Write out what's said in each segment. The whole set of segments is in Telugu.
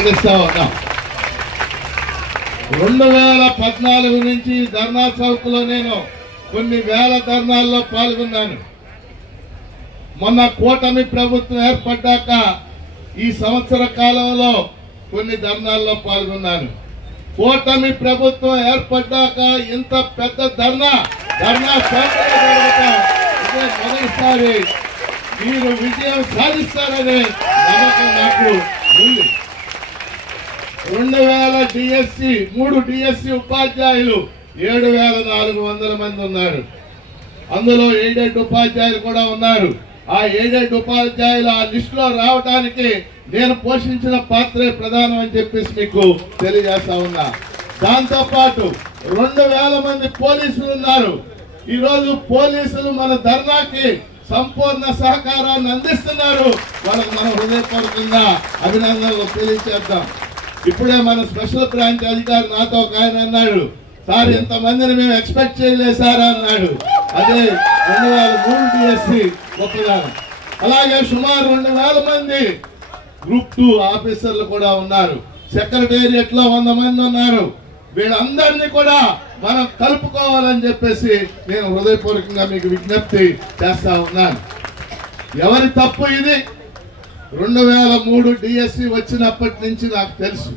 ప్రకటిస్తా ఉన్నాం. 2014 నుంచి ధర్నా చౌక్లో నేను కొన్ని వేల ధర్నాల్లో పాల్గొన్నాను. మొన్న కూటమి ప్రభుత్వం ఏర్పడ్డాక ఈ సంవత్సర కాలంలో కొన్ని ధర్నాల్లో పాల్గొన్నాను. కూటమి ప్రభుత్వం ఏర్పడ్డాక ఇంత పెద్ద ధర్నా చౌక్లో జరగటం ఇదే మొదటిసారి. మీరు విజయం సాధిస్తారనే నమ్మకం నాకు ఉంది. 2000 డిఎస్సి 3 డిఎస్సి ఉపాధ్యాయులు 7400 మంది ఉన్నారు. అందులో ఎయిడెడ్ ఉపాధ్యాయులు కూడా ఉన్నారు. ఆ ఎయిడెడ్ ఉపాధ్యాయులు ఆ లిస్ట్ లో రావడానికి నేను పోషించిన పాత్రే ప్రధానం అని చెప్పేసి మీకు తెలియజేస్తా ఉన్నా. దాంతో పాటు 2000 మంది పోలీసులు ఉన్నారు. ఈ రోజు పోలీసులు మన ధర్నాకి సంపూర్ణ సహకారాన్ని అందిస్తున్నారు. వాళ్ళకి మనం హృదయపూర్వకంగా అభినందనలు తెలియజేద్దాం. ఇప్పుడే మన స్పెషల్ బ్రాంచ్ అధికారి నాతో ఒక ఆయన అన్నాడు, సార్ ఇంతమందిని మేము ఎక్స్పెక్ట్ చేయలేదు సార్ అన్నాడు. అదే 2003 డిఎస్సి గొప్పదానం. అలాగే సుమారు 2000 మంది గ్రూప్ 2 ఆఫీసర్లు కూడా ఉన్నారు. సెక్రటేరియట్ లో 100 మంది ఉన్నారు. వీళ్ళందరినీ కూడా మనం కలుపుకోవాలని చెప్పేసి నేను హృదయపూర్వకంగా మీకు విజ్ఞప్తి చేస్తా ఉన్నాను. ఎవరి తప్పు ఇది? 2003 డిఎస్సి వచ్చినప్పటి నుంచి నాకు తెలుసు.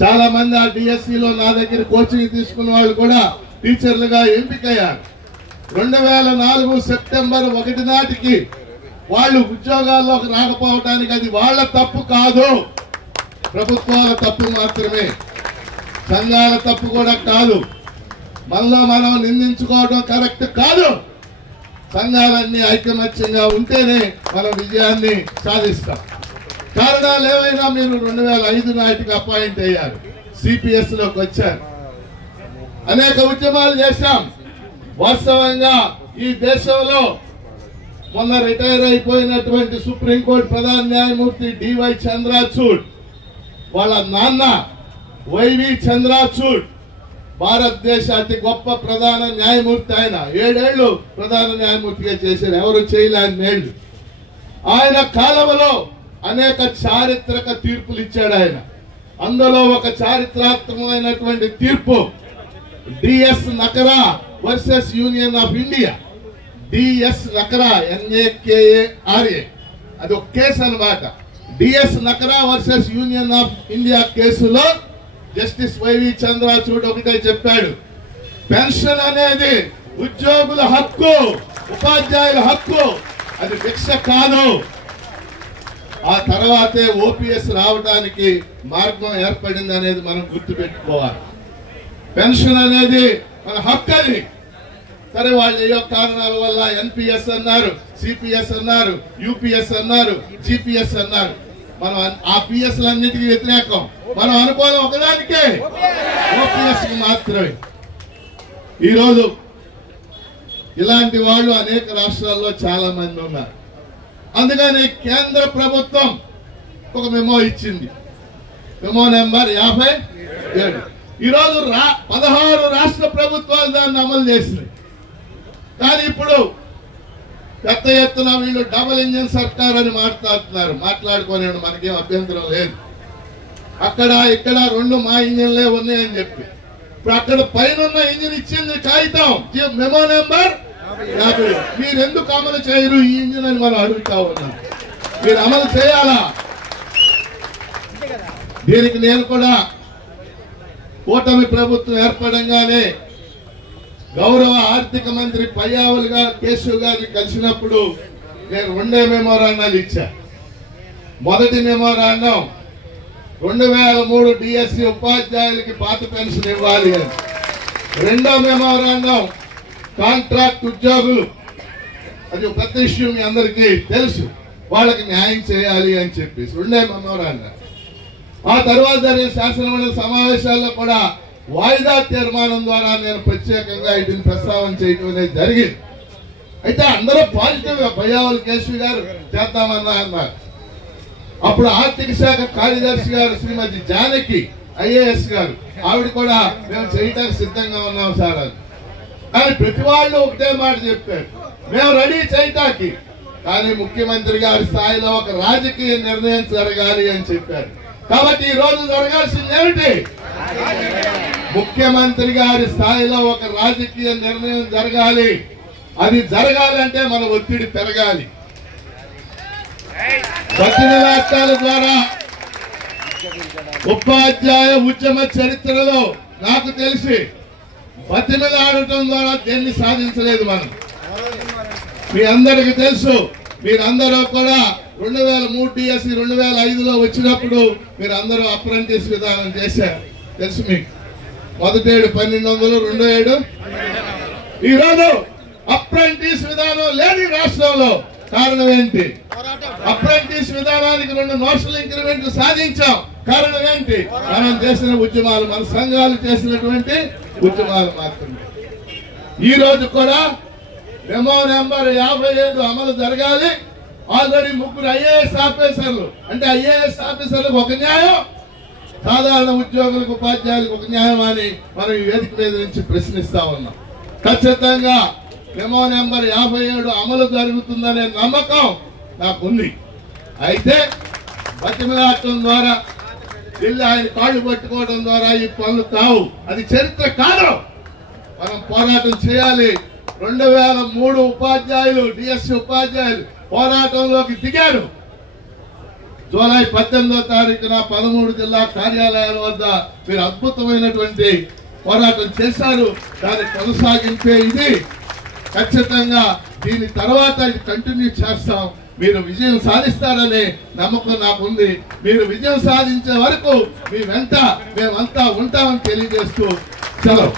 చాలా మంది ఆ డిఎస్సిలో నా దగ్గర కోచింగ్ తీసుకున్న వాళ్ళు కూడా టీచర్లుగా ఎంపికయ్యారు. 2004 సెప్టెంబర్ 1 నాటికి వాళ్ళు ఉద్యోగాల్లోకి రాకపోవడానికి అది వాళ్ళ తప్పు కాదు, ప్రభుత్వాల తప్పు మాత్రమే, సంఘాల తప్పు కూడా కాదు. మనలో మనం నిందించుకోవడం కరెక్ట్ కాదు. సంఘాలన్నీ ఐకమత్యంగా ఉంటేనే మనం విజయాన్ని సాధిస్తాం. కారణాలు ఏమైనా మీరు 2005 నాటికి అపాయింట్ అయ్యారు, సిపిఎస్ లోకి వచ్చారు, అనేక ఉద్యమాలు చేశాం. వాస్తవంగా ఈ దేశంలో మొన్న రిటైర్ అయిపోయినటువంటి సుప్రీంకోర్టు ప్రధాన న్యాయమూర్తి డివై చంద్రచూడ్ వాళ్ళ నాన్న వైవి చంద్రచూడ్ భారతదేశ అతి గొప్ప ప్రధాన న్యాయమూర్తి. ఆయన 7 ఏళ్లు ప్రధాన న్యాయమూర్తిగా చేశారు, ఎవరు చేయలేని ఏళ్లు. ఆయన కాలంలో అనేక చారిత్రక తీర్పులు ఇచ్చాడు ఆయన. అందులో ఒక చారిత్రాత్మకమైనటువంటి తీర్పు D S Nakara versus union of India. D S Nakara NAKARA అది ఒక కేసు అన్నమాట. D S Nakara versus union of India కేసులో జస్టిస్ వైవి చంద్రచూడ్ ఒకటే చెప్పాడు, పెన్షన్ అనేది ఉద్యోగుల హక్కు, ఉపాధ్యాయుల హక్కు, అది భిక్ష కాదు. ఆ తర్వాతే ఓపీఎస్ రావడానికి మార్గం ఏర్పడింది అనేది మనం గుర్తుపెట్టుకోవాలి. పెన్షన్ అనేది మన హక్కు. అది సరే, వాళ్ళు ఏ కారణాల వల్ల ఎన్పిఎస్ అన్నారు, సిపిఎస్ అన్నారు, యూపీఎస్ అన్నారు, జిపిఎస్ అన్నారు. మనం ఆ పిఎస్లన్నిటికీ వ్యతిరేకం. మనం అనుకోవడం ఒకదానికే, ఓపీఎస్ కి మాత్రమే. ఈరోజు ఇలాంటి వాళ్ళు అనేక రాష్ట్రాల్లో చాలా మంది ఉన్నారు. అందుకని కేంద్ర ప్రభుత్వం ఒక మెమో ఇచ్చింది, మెమో నెంబర్ 57. ఈరోజు 16 రాష్ట్ర ప్రభుత్వాలు దాన్ని అమలు చేసినాయి. కానీ ఇప్పుడు పెద్ద ఎత్తున వీళ్ళు డబుల్ ఇంజిన్ సర్కార్ అని మాట్లాడుకునే మనకేం అభ్యంతరం లేదు. అక్కడ ఇక్కడ 2 మా ఇంజిన్లే ఉన్నాయని చెప్పి ఇప్పుడు అక్కడ పైన ఇంజిన్ ఇచ్చింది కాగితం మెమో నెంబర్ 50. మీరు ఎందుకు అమలు చేయరు ఈ ఇంజిన్ అని మనం అడుగుతా ఉన్నాం. మీరు అమలు చేయాలా? దీనికి నేను కూడా కూటమి ప్రభుత్వం ఏర్పడంగానే గౌరవ ఆర్థిక మంత్రి పయ్యావులు గారు కేశవ్ గారిని కలిసినప్పుడు నేను 2 మెమోరాండాలు ఇచ్చా. మొదటి మెమోరాండం 2003 డిఎస్సి ఉపాధ్యాయులకి పాత పెన్షన్ ఇవ్వాలి అని. రెండో మెమోరాండం కాంట్రాక్ట్ ఉద్యోగులు, అది ఒక పెద్ద ఇష్యూ, మీ అందరికీ తెలుసు, వాళ్ళకి న్యాయం చేయాలి అని చెప్పేసి 2 మెమోరాండం. ఆ తర్వాత జరిగిన శాసనమండలి సమావేశాల్లో కూడా వాయిదా తీర్మానం ద్వారా నేను ప్రత్యేకంగా వీటిని ప్రస్తావన చేయడం అనేది జరిగింది. అయితే అందరూ పాజిటివ్ గా పయ్యావులు కేశవ్ గారు చేద్దామన్నా అన్నారు. అప్పుడు ఆర్థిక శాఖ కార్యదర్శి గారు శ్రీమతి జానకి ఐఏఎస్ గారు, ఆవిడ కూడా మేము చేయడానికి సిద్ధంగా ఉన్నాం సార్ అని. కానీ ప్రతి వాళ్ళు ఒకటే మాట చెప్పారు, మేము రెడీ చేయటానికి, కానీ ముఖ్యమంత్రి గారి స్థాయిలో ఒక రాజకీయ నిర్ణయం జరగాలి అని చెప్పారు. కాబట్టి ఈ రోజు జరగాల్సింది ఏమిటి? ముఖ్యమంత్రి గారి స్థాయిలో ఒక రాజకీయ నిర్ణయం జరగాలి. అది జరగాలంటే మన ఒత్తిడి పెరగాలి. బతిమిలాటాల ద్వారా ఉపాధ్యాయ ఉద్యమ చరిత్రలో నాకు తెలిసి బతిమిలాడటం ద్వారా దేన్ని సాధించలేదు మనం. మీ అందరికి తెలుసు. మీరందరూ కూడా 2003 DSC 2005లో వచ్చినప్పుడు మీరందరూ అప్రెంటిస్ విధానం చేశారు. తెలుసు మీకు. మొదటి ఏడు 1200, రెండో ఏడు. ఈరోజు అప్రెంటిస్ విధానం లేని రాష్ట్రంలో కారణం ఏంటి? అప్రెంటిస్ విధానానికి 2 నోషనల్ ఇంక్రిమెంట్లు సాధించాం. కారణం ఏంటి? మనం చేసిన ఉద్యమాలు, మన సంఘాలు చేసినటువంటి ఉద్యమాలు మాత్రమే. ఈ రోజు కూడా మెమో నెంబర్ 57 అమలు జరగాలి. ఆల్రెడీ 3 IAS ఆఫీసర్లు, అంటే IAS ఆఫీసర్లకు ఒక న్యాయం, సాధారణ ఉద్యోగులకు ఉపాధ్యాయులకు ఒక న్యాయం అని మనం ఈ వేదిక మీద నుంచి ప్రశ్నిస్తా ఉన్నాం. ఖచ్చితంగా మెమో నెంబర్ 57 అమలు జరుగుతుందనే నమ్మకం నాకుంది. అయితే బతిమిలాటం ద్వారా వెళ్ళి ఆయన కాళ్ళు పట్టుకోవడం ద్వారా ఈ పనులు కావు. అది చరిత్ర కాదు. మనం పోరాటం చేయాలి. 2003 ఉపాధ్యాయులు, DSC ఉపాధ్యాయులు పోరాటంలోకి దిగారు. జూలై 18వ తారీఖున 13 జిల్లా కార్యాలయాల వద్ద మీరు అద్భుతమైనటువంటి పోరాటం చేశారు. దాన్ని కొనసాగించే ఇది ఖచ్చితంగా దీని తర్వాత ఇది కంటిన్యూ చేస్తాం. మీరు విజయం సాధిస్తారనే నమ్మకం నాకుంది. మీరు విజయం సాధించే వరకు మీ వెంట మేమంతా ఉంటామని తెలియజేస్తూ సెలవు.